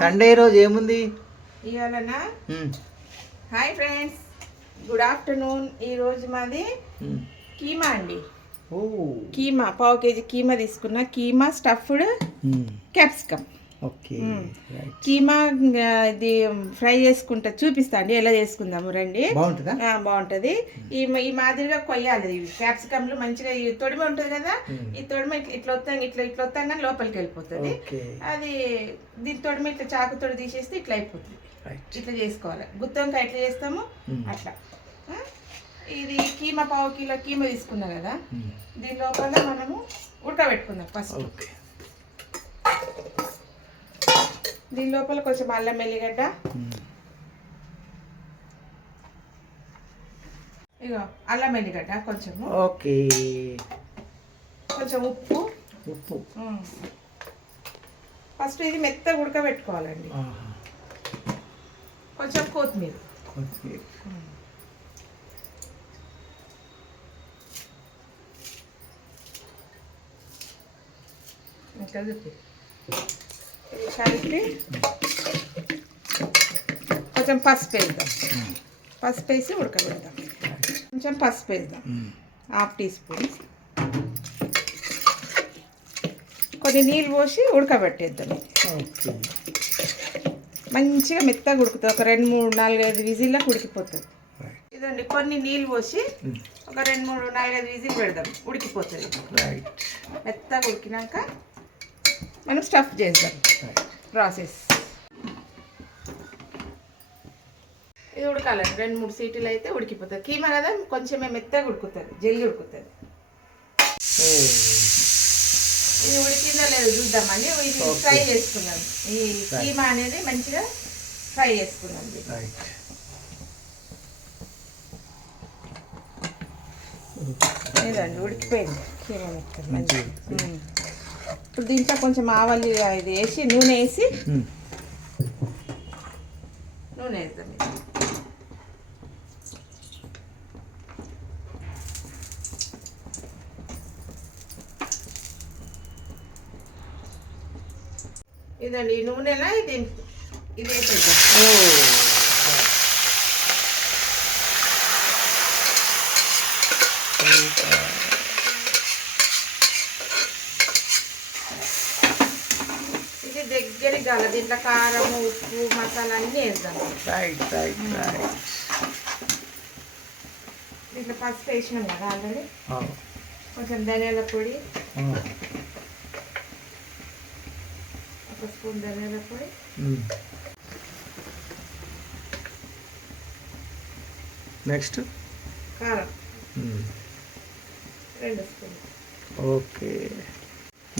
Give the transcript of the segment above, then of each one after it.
Sunday రోజు ఏముంది? ఇవాళనా? Hi friends. Good afternoon. ఈరోజు మాది. కీమా అండి. ఓ. కీమా పావు కేజీ కీమా తీసుకున్న. Keema stuffed capsicum. Okay keema ఇది ఫ్రై చేసుకుంటా చూపిస్తా అండి ఎలా చేసుకుందాము రండి. బాగుంటుందా? బాగుంటది. ఈ ఈ మాదిరిగా కొయ్యాలి ఇవి క్యాప్సికమ్లు మంచిగా ఈ తొడిమ ఉంటుంది కదా. ఈ తొడిమ ఇట్లా ఇట్లా వస్తాం ఇట్లా ఇట్లా వస్తాం కానీ లోపలికి వెళ్ళిపోతుంది. అది దీని తొడిమ ఇట్లా చాకుతోటి తీసేస్తే ఇట్లా అయిపోతుంది. ఇట్లా చేసుకోవాలి. గుత్తొంకాయ ఎట్లా చేస్తాము. అట్లా? ఇది కీమా పావు కిలో కీమా తీసుకున్నా కదా దీని లోపల మనము ఉడకబెట్టుకుందాం ఫస్ట్. ఓకే. దీని లోపల కొంచెం అల్లం వెల్లిగడ్డ ఉమ్, ఇగో అల్లం వెల్లిగడ్డ కొంచెము. ఓకే. కొంచెం ఉప్పు. ఉప్పు. ఫస్ట్ ఇది మెత్తగా ఉడకబెట్టుకోవాలండి. కొంచెం కొత్తిమీర. కొత్తిమీర. ఇంకా చూపి ఇది కలిపి కొంచెం పసుపు వేద్దాం. పసుపు వేసి ఉడకబెడదాం కొంచెం పసుపు వేద్దాం. Half teaspoon. కొన్ని నీళ్ళు పోసి ఉడకబెట్టేద్దాం. మంచిగా మెత్తగా ఉడుకుతుంది. ఒక రెండు మూడు నాలుగైదు విజిల్లకు ఉడికిపోతుంది. ఇదండి కొన్ని నీళ్ళు పోసి ఉమ్, ఒక రెండు మూడు నాలుగైదు విజిల్ పెడదాం. ఉడికిపోతుంది. మెత్తగా ఉడికినాక మనం స్టఫ్ చేద్దాం. ప్రాసెస్ ఇది ఉడకాలండి రెండు మూడు సీటీలు అయితే ఉడికిపోతుంది. కీమా కదా కొంచెమే మెత్తగా ఉడుకుతుంది. జల్లి ఉడుకుతుంది. ఇది ఉడికిందో లేదో చూద్దామండి. ఇది. ఫ్రై చేసుకుందాం. ఈ కీమా అనేది మంచిగా ఫ్రై చేసుకుందాం. లేదండి ఉడికిపోయింది. కీమా మెత్తగా. ఇప్పుడు దీంట్లో కొంచెం ఆవలి ఇది వేసి నూనె వేసి. నూనె వేద్దాం ఇది. ఇదండి ఈ నూనెలా ఇది? ఇది వేసేద్దాం ఓ ఇది దగ్గరికి కాల దీంట్లో కారం ఉప్పు మసాలా అన్నీ వేద్దాం. రైట్ రైట్ రైట్ దీంట్లో పసుపు వేసినాం కదా ఆల్రెడీ. కొంచెం ధనియాల పొడి. ఒక స్పూన్ ధనియాల పొడి. నెక్స్ట్ కారం. రెండు స్పూన్ ఓకే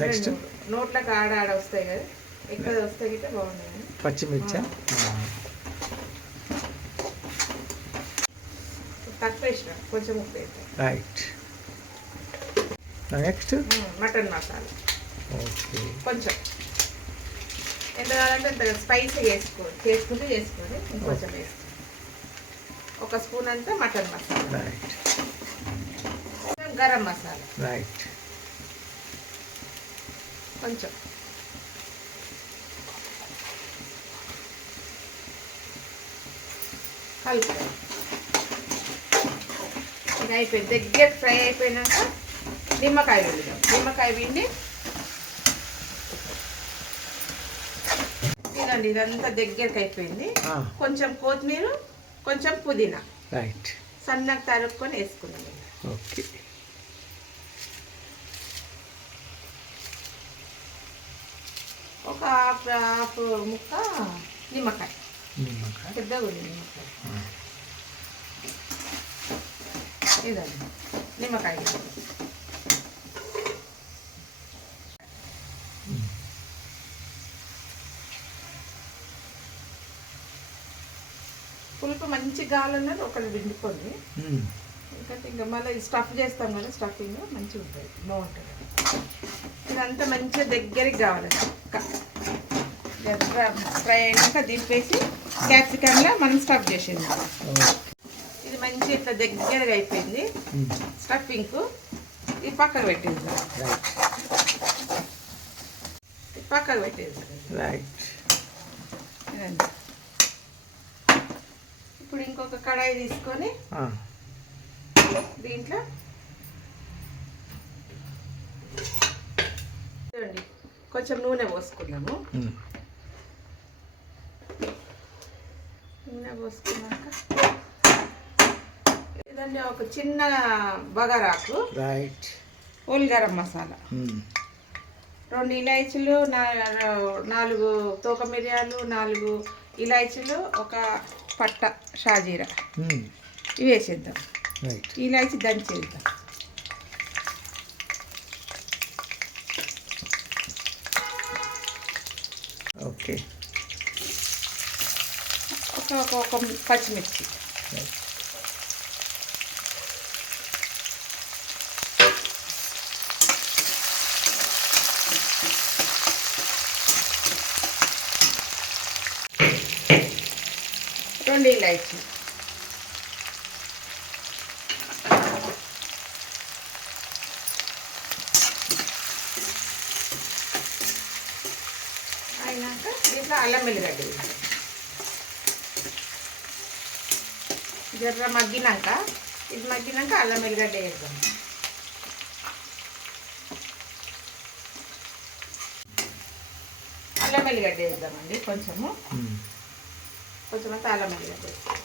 నెక్స్ట్ నోట్లకు ఆడ ఆడ వస్తాయి కదా. ఎక్కువ వస్తే గిట్ట పచ్చిమిర్చా? తక్కువ వేసిన కొంచెం ఉప్పు right. Next? Mutton masala. Okay. కొంచెం. ఎంత కావాలంటే అంత స్పైసీ వేసుకో చేసుకుంటే చేసుకోండి ఇంకొంచెం వేసుకో. ఒక స్పూన్ అంతా మటన్ మసాలా. రైట్. కొంచెం గరం మసాలా. రైట్. కొంచెం. కలుపు ఇది అయిపోయింది. దగ్గర ఫ్రై అయిపోయినాక నిమ్మకాయ పిండుదాం. నిమ్మకాయ పిండి ఇదండి ఇదంతా దగ్గరికి అయిపోయింది. కొంచెం కొత్తిమీర కొంచెం పుదీనా. రైట్. సన్నగా తరుక్కొని వేసుకున్నాం ఓకే. ఒక హాఫ్ హాఫ్ ముక్క నిమ్మకాయ. ఇదండి నిమ్మకాయ పులుపు మంచి గాలన్నది ఒకటి పిండుకోండి ఉమ్, ఎందుకంటే ఇంకా మళ్ళీ స్టఫ్ చేస్తాం కదా స్టఫింగ్ మంచిగా ఉంటుంది బాగుంటుంది. ఇదంతా మంచిగా దగ్గరికి కావాలి ఫ్రై అయినాక దింపేసి క్యాప్సికమ్లో మనం స్టఫ్ చేసింది. ఇది మంచి ఇట్లా దగ్గరగా అయిపోయింది. ఉమ్, స్టఫింగ్ ఇది పక్కకు పెట్టేది. పక్కకు పెట్టేది. రైట్ రండి. ఇప్పుడు ఇంకొక కడాయి తీసుకొని ఆ, దీంట్లో చూడండి కొంచెం నూనె పోసుకుందాము ఉమ్, నూనె పోసుకున్నాక ఇదండి ఒక చిన్న బగారాకు. Right whole garam masala. ఉమ్, రెండు ఇలాచీలు నా- నాలుగు తోక మిరియాలు నాలుగు ఇలాచీలు ఒక పట్ట షాజీరా. ఉమ్, ఇవి వేసేద్దాం. ఇలాచి దంచేద్దాం ఓకే ఒక ఒక పచ్చిమిర్చి. రెండు ఇలాచి అయినాక దీంట్లో అల్లం వెల్లిగడ్డ జర్ర మగ్గినాక ఇది మగ్గినాక అల్లం వెల్లిగడ్డ వేద్దాం. అల్లం వెల్లిగడ్డ వేద్దామండి కొంచెము. కొంచెం అంతా అల్లం వెల్లిగడ్డ వేస్తాం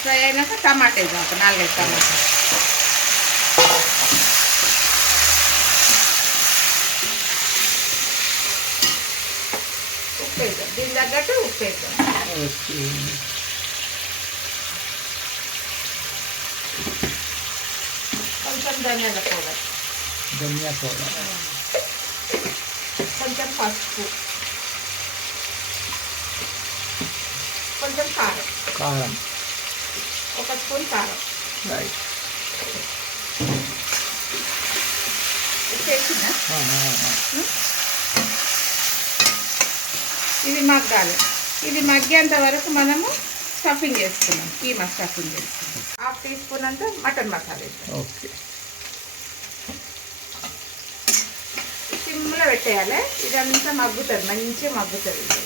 ఫ్రై అయినాక టమాటా వేద్దాం ఒక నాలుగైదు టమాటా ఉప్పు వేద్దాం దీని తగ్గట్టు ఉప్పు వేద్దాం ఓకే కొంచెం ధనియాల పౌడర్ ధనియా పౌడర్ కొంచెం పసుపు కొంచెం కారం కారం ఒక స్పూన్ కారం రైట్ చేసిన ఆ, ఆ, ఆ. ఇది మగ్గాలి. ఇది మగ్గేంత వరకు మనము స్టఫింగ్ చేసుకున్నాం. కీమా స్టఫింగ్ చేసుకున్నాం. హాఫ్ టీ స్పూన్ అంతా మటన్ మసాలా వేస్తాం ఓకే. సిమ్లో పెట్టేయాలి. ఇదంతా మగ్గుతుంది. మంచిగా మగ్గుతుంది ఇది.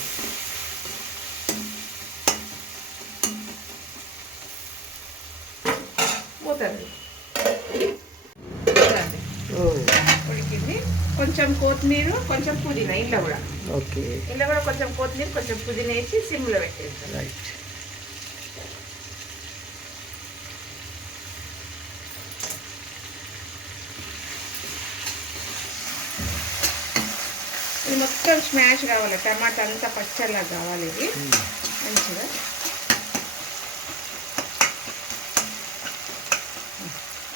మూతండి చూడండి ఓ ఉడికింది కొంచెం కొత్తిమీర కొంచెం పుదీనా ఇంట్లో కూడా. ఓకే. ఇంట్లో కూడా కొంచెం కొత్తిమీర కొంచెం పుదీనా వేసి సిమ్లో పెట్టేస్తాం రైట్ ఇది మొత్తం స్మాష్ కావాలి. టమాటా అంతా పచ్చళ్ళగా కావాలి ఇది. ఉమ్, మంచిగా.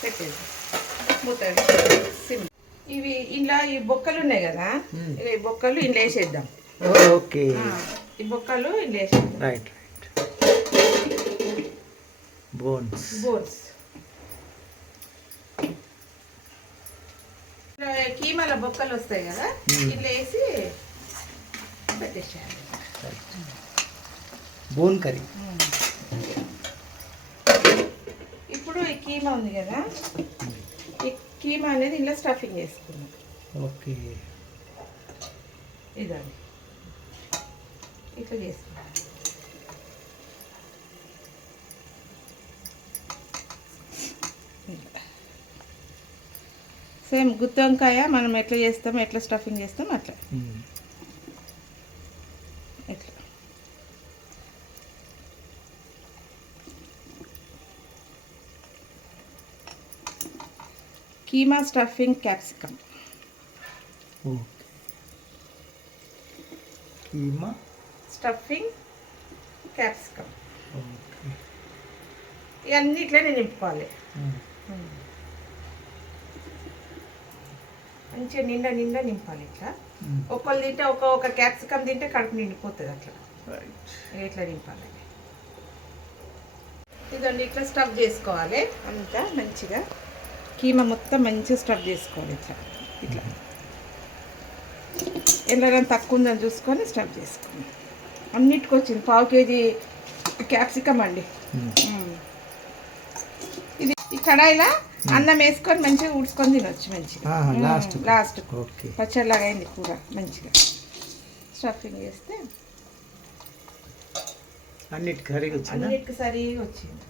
పెట్టేది మూత ఇవి ఇలా ఈ బొక్కలు ఉన్నాయి కదా Hmm. ఈ బొక్కలు ఇంట్లో వేసేద్దాం. ఓకే. ఈ బొక్కలు ఇంట్లో వేసేద్దాం. రైట్ రైట్ బోన్స్ బోన్స్ కీమాల బొక్కలు వస్తాయి కదా Hmm. ఇట్లా వేసి పెట్టేసేయాలి. బోన్ కర్రీ ఇప్పుడు ఈ కీమా ఉంది కదా కీమా అనేది ఇలా స్టఫింగ్ చేసుకున్నాం ఓకే. ఇదండి. ఇట్లా చేసుకున్నాం సేమ్ గుత్తి వంకాయ మనం ఎట్లా చేస్తాం ఎట్లా స్టఫింగ్ చేస్తాం అట్లా. Keema stuffing capsicum. Keema? Stuffing capsicum. ఇవన్నీ ఇట్లనే నింపుకోవాలి. ఉమ్, మంచిగా నిండా నిండా నింపాలి ఇట్లా. ఉమ్, ఒక్కళ్ళు తింటే ఒక ఒక క్యాప్సికమ్ తింటే కడుపు నిండిపోతుంది అట్లా. ఇట్లా నింపాలి. ఇదండి ఇట్లా స్టఫ్ చేసుకోవాలి. అంతా మంచిగా కీమా మొత్తం మంచిగా స్టఫ్ చేసుకోవాలి ఇట్లా. ఇట్లా. ఎల్లరం తక్కువ ఉందని చూసుకొని స్టఫ్ చేసుకోండి అన్నిటికి వచ్చింది. పావు కేజీ క్యాప్సికమ్ అండి. ఇది ఈ కడాయిలో అన్నం వేసుకొని మంచిగా ఉడుచుకొని తినొచ్చు మంచిగా. Last okay. పచ్చడిలాగా అయింది కూర మంచిగా. స్టఫింగ్ వేస్తే అన్నిటి కర్రీలు వచ్చిందా? అన్నిటికి సరిగా వచ్చింది.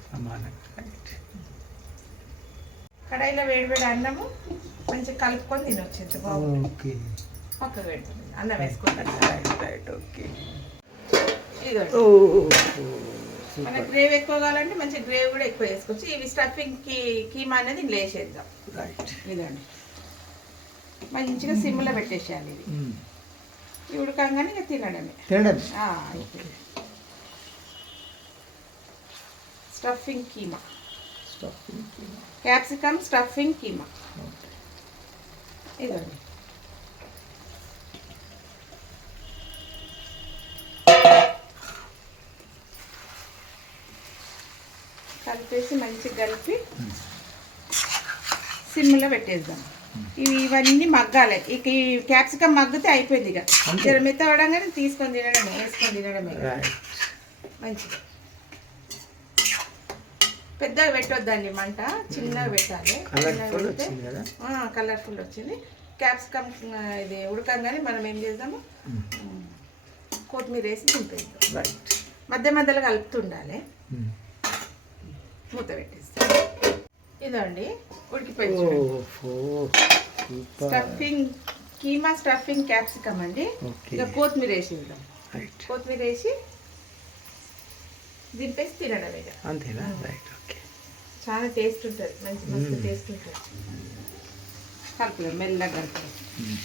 కడాయిలో వేడి వేడి అన్నము మంచిగా కలుపుకొని తినొచ్చు ఓకే. పెడుతుంది అన్నం వేసుకుంటాను. రైట్ ఓకే మన గ్రేవీ ఎక్కువ కావాలంటే మంచి గ్రేవీ కూడా ఎక్కువ వేసుకోవచ్చు. ఇవి స్టఫింగ్కి కీమా అనేది ఇందులో వేసేద్దాం. ఇదండి మంచిగా సిమ్లో పెట్టేసేయాలి ఇది. Hmm. ఇవి ఉడకంగానే ఇక తినడమే. తినడం ఆ, అయిపోయింది stuffing keema. Stuffing capsicum stuffing keema. ఇదండి కలిపేసి మంచిగా కలిపి సిమ్లో పెట్టేద్దాం. ఇవి ఇవన్నీ మగ్గాలి. ఇక ఈ క్యాప్సికమ్ మగ్గితే అయిపోయింది ఇక. జర అవడంగానే తీసుకొని తినడమే వేసుకొని తినడమే. మంచిగా పెద్దగా పెట్టొద్దండి మంట చిన్నగా పెట్టాలి. కలర్ఫుల్ వచ్చింది కదా? కలర్ఫుల్ వచ్చింది. క్యాప్సికమ్ ఇది ఉడకంగానే మనం ఏం చేద్దాము? కొత్తిమీర వేసి దింపేద్దాం. రైట్ మధ్య మధ్యలో కలుపుతుండాలి. మూత పెట్టేస్తాం. ఇదండి ఉడికిపోయింది super. Stuffing keema stuffing capsicum అండి. ఇక కొత్తిమీర వేసేద్దాం రైట్ కొత్తిమీర వేసి దింపేసి తినడం ఇక. అంతేనా? రైట్ ఓకే చాలా టేస్ట్ ఉంటుంది. మంచి మస్తు మ్మ్. టేస్ట్ ఉంటుంది. కలుపుదాం మెల్లగా కలుపుదాం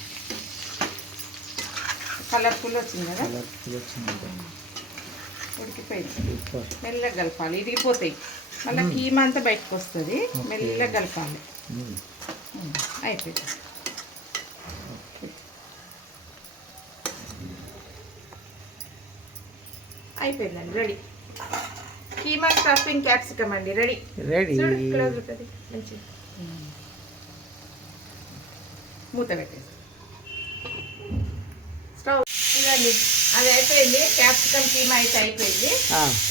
కలర్ఫుల్ వచ్చింది కదా? కలర్ఫుల్ వచ్చింది ఉడికిపోయింది. మెల్లగా కలపాలి. ఇరిగిపోతాయి. మళ్ళీ కీమా అంతా బయటకు వస్తుంది. మెల్లగా కలపాలి. అయిపోయింది. అయిపోయిందండి. రెడీ. కీమా స్టఫింగ్ క్యాప్సికమ్ అండి. రెడీ. రెడీ. చూడు క్లోజ్ ఉంటుంది. మంచి మూత పెట్టేసి. స్టవ్. ఇదండి అది అయిపోయింది. క్యాప్సికమ్ కీమా అయితే అయిపోయింది.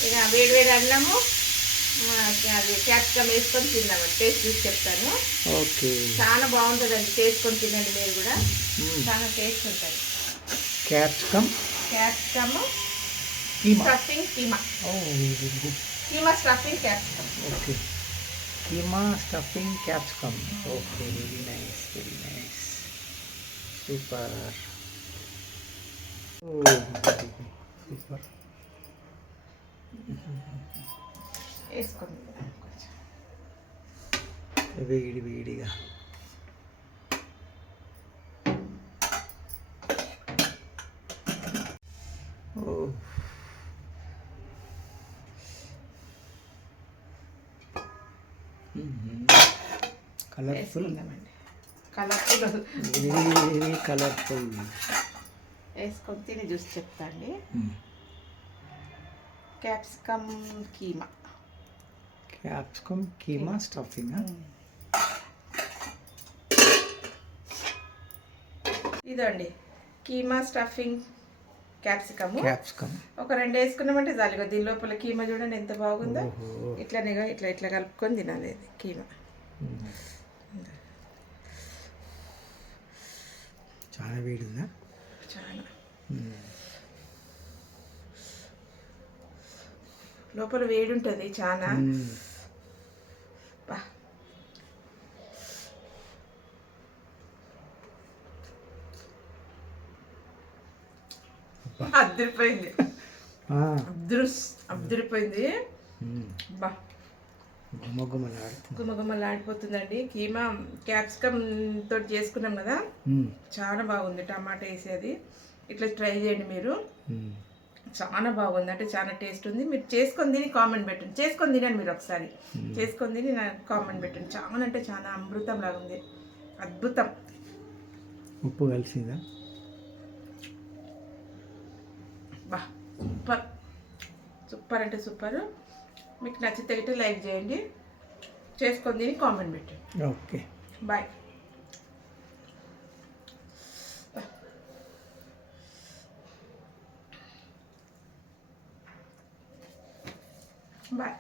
ఇక వేడి వేడి అన్నము అది క్యాప్సికమ్ వేసుకొని తిన్నామండి టేస్ట్ చూసి చెప్తాను. ఓకే. చాలా బాగుంటుందండి. చేసుకొని తినండి మీరు కూడా. చాలా టేస్ట్ ఉంటుంది. Capsicum. Capsicum keema stuffing keema oh good keema stuffing capsicum okay keema stuffing capsicum okay very nice very nice super super వేసుకొని తిందాం కొంచెం వేడి వేడిగా ఓ కలర్ఫుల్ వెరీ కలర్ఫుల్ వేసుకొని తిని చూసి చెప్తా అండి. Capsicum keema. Capsicum keema stuffing ఇదండి. కీమా స్టఫింగ్ క్యాప్సికమ్ క్యాప్సికమ్ ఒక రెండు వేసుకున్నామంటే చాలు. ఇగో దీని లోపల కీమా చూడండి ఎంత బాగుందో. ఇట్లానే ఇట్లా ఇట్లా కలుపుకొని తినాలి కీమా. చాలా వేడి ఉందా? చాలా. లోపల వేడి ఉంటుంది చాలా. అద్దరిపోయింది అద్దరుస్ అద్దరిపోయింది బా. గుమగుమలాడిపోతుందండి కీమా క్యాప్సికమ్ తోటి చేసుకున్నాం కదా? చాలా బాగుంది టమాటా వేసేది. ఇట్లా ట్రై చేయండి మీరు. చాలా బాగుంది. అంటే చాలా టేస్ట్ ఉంది. మీరు చేసుకొని తిని కామెంట్ పెట్టండి. చేసుకొని తినండి మీరు ఒకసారి. చేసుకొని తిని నాకు కామెంట్ పెట్టండి. చాలా అంటే చాలా అమృతం లాగా ఉంది. అద్భుతం. ఉప్పు కలిసిందా? బా సూపర్. సూపర్ అంటే సూపర్. మీకు నచ్చితే లైక్ చేయండి. చేసుకొని తిని కామెంట్ పెట్టండి ఓకే. Bye bye